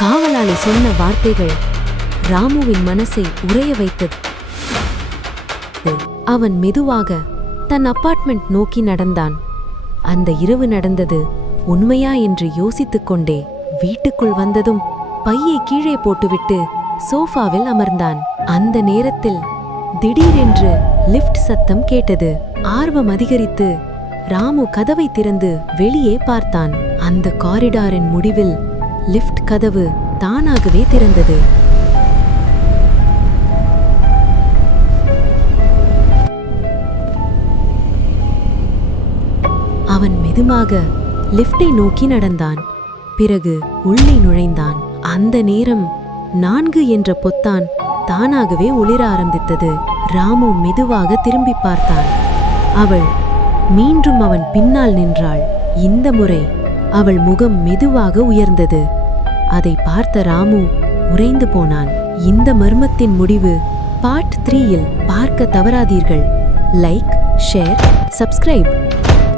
காவலாளி சொன்ன வார்த்தைகள் ராமுவின் மனசை உறைய வைத்தது. அவன் மெதுவாக தன் அபார்ட்மெண்ட் நோக்கி நடந்தான். அந்த இரவு நடந்தது உண்மையா என்று யோசித்துக் கொண்டே வீட்டுக்குள் வந்ததும் பையை கீழே போட்டுவிட்டு சோஃபாவில் அமர்ந்தான். அந்த நேரத்தில் திடீரென்று லிஃப்ட் சத்தம் கேட்டது. ஆர்வம் அதிகரித்து ராமு கதவை திறந்து வெளியே பார்த்தான். அந்த காரிடாரின் முடிவில் லிஃப்ட் கதவு தானாகவே திறந்தது. அவன் மெதுவாக லிஃப்டை நோக்கி நடந்தான். பிறகு உள்ளே நுழைந்தான். அந்த நேரம் 4 என்ற பொத்தான் தானாகவே ஒளிர ஆரம்பித்தது. ராமு மெதுவாக திரும்பி பார்த்தான். அவள் மீண்டும் அவன் பின்னால் நின்றாள். இந்த முறை அவள் முகம் மெதுவாக உயர்ந்தது. அதை பார்த்த ராமு உறைந்து போனான். இந்த மர்மத்தின் முடிவு பார்ட் 3 பார்க்க தவறாதீர்கள். Like, share, subscribe.